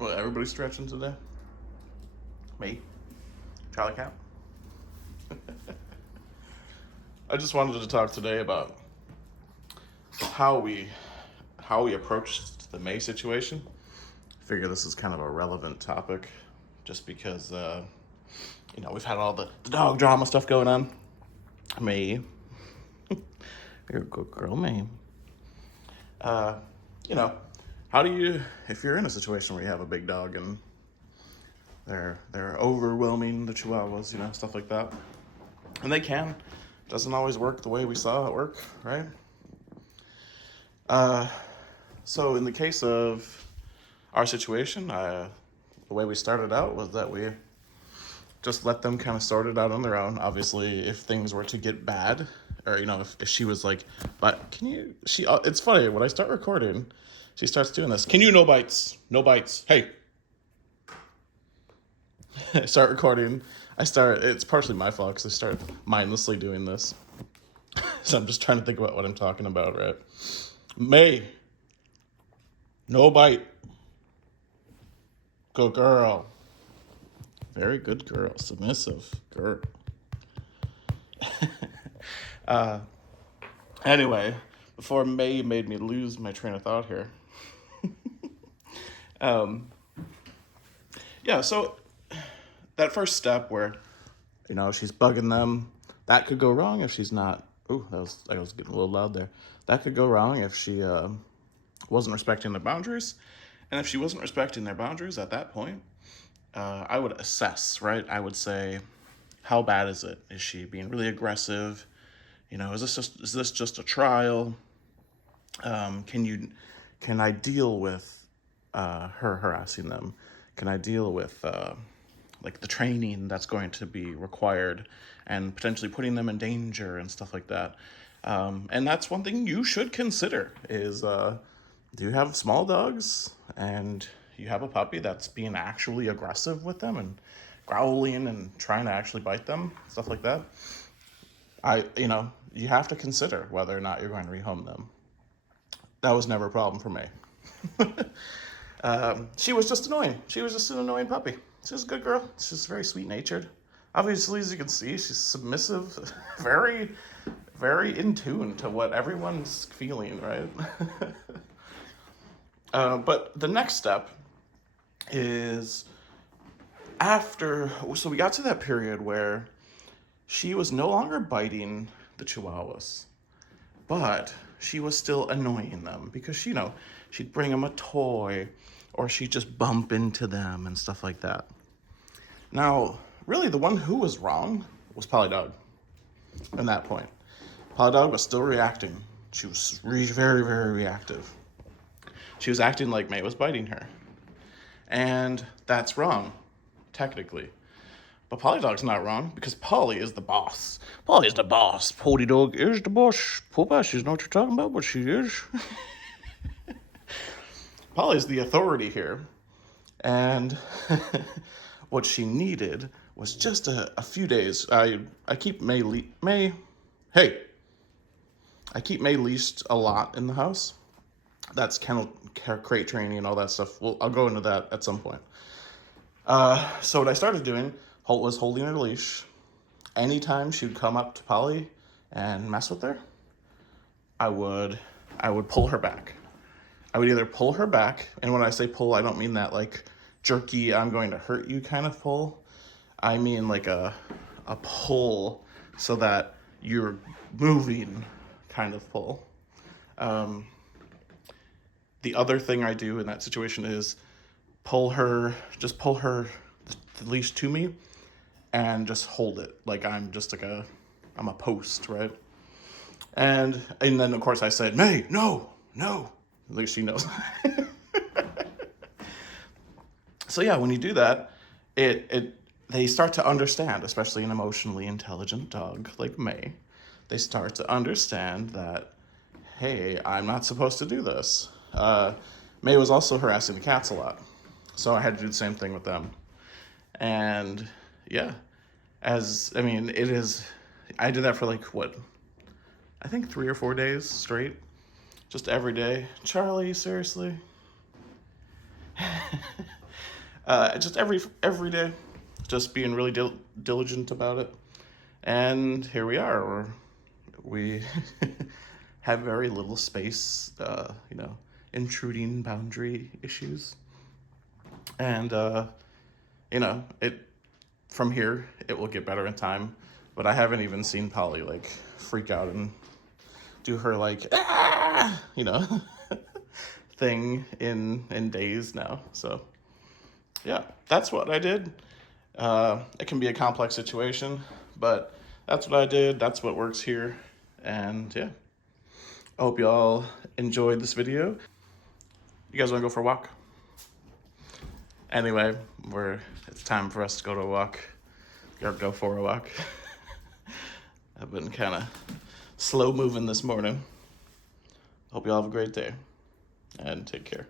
Well, everybody's stretching today. Me, Charlie Cap. I just wanted to talk today about how we approached the May situation. I figure this is kind of a relevant topic, just because we've had all the dog drama stuff going on. May, you're a good girl, May. Uh, you know, how do you, if you're in a situation where you have a big dog and they're overwhelming the Chihuahuas, stuff like that, and they can. Doesn't always work the way we saw it work, right? So in the case of our situation, the way we started out was that we just let them kind of sort it out on their own. Obviously, if things were to get bad, or if she was like, but can you? It's funny when I start recording, she starts doing this. Can you no bites? No bites. Hey. I start recording. It's partially my fault because I started mindlessly doing this. So I'm just trying to think about what I'm talking about, right? May. No bite. Good girl. Very good girl. Submissive girl. Anyway, before May made me lose my train of thought here. So that first step where, she's bugging them, that could go wrong if she's not. Ooh, I was getting a little loud there. That could go wrong if she wasn't respecting their boundaries. And if she wasn't respecting their boundaries at that point, I would assess, right? I would say, how bad is it? Is she being really aggressive? Is this just a trial? Can I deal with her harassing them? Can I deal with the training that's going to be required and potentially putting them in danger and stuff like that? And that's one thing you should consider is, do you have small dogs and you have a puppy that's being actually aggressive with them and growling and trying to actually bite them, stuff like that? You have to consider whether or not you're going to rehome them. That was never a problem for me. She was just annoying. She was just an annoying puppy. She was a good girl. She's very sweet-natured. Obviously, as you can see, she's submissive, very, very in tune to what everyone's feeling, right? But the next step is so we got to that period where she was no longer biting the Chihuahuas, but she was still annoying them because, she'd bring them a toy or she'd just bump into them and stuff like that. Now, really, the one who was wrong was Polydog at that point. Polydog was still reacting. She was very, very reactive. She was acting like May was biting her. And that's wrong, technically. But Polydog's not wrong because Polly is the boss. Polly is the boss. Polydog is the boss. Poopa, she's know what you're talking about, but she is. Polly's the authority here. And what she needed was just a few days. I keep May leashed a lot in the house. That's kennel crate training and all that stuff. I'll go into that at some point. So what I started doing was holding her leash. Anytime she'd come up to Polly and mess with her, I would pull her back. I would either pull her back, and when I say pull, I don't mean that like jerky, I'm going to hurt you kind of pull. I mean like a pull so that you're moving kind of pull. The other thing I do in that situation is pull her the leash to me and just hold it like I'm a post, right? And then of course I said, May, no. At least she knows. So yeah, when you do that, they start to understand, especially an emotionally intelligent dog like May. They start to understand that, hey, I'm not supposed to do this. May was also harassing the cats a lot, so I had to do the same thing with them. And yeah, I did that for I think 3 or 4 days straight, just every day. Charlie, seriously? just every day, just being really diligent about it. And here we are. We have very little space, intruding boundary issues. And, it from here, it will get better in time. But I haven't even seen Polly, like, freak out and do her, like, thing in days now. So, yeah, that's what I did. It can be a complex situation, but that's what I did. That's what works here. And yeah, I hope you all enjoyed this video. You guys want to go for a walk? Anyway, it's time for us to go to a walk. Or go for a walk. I've been kind of slow moving this morning. Hope you all have a great day and take care.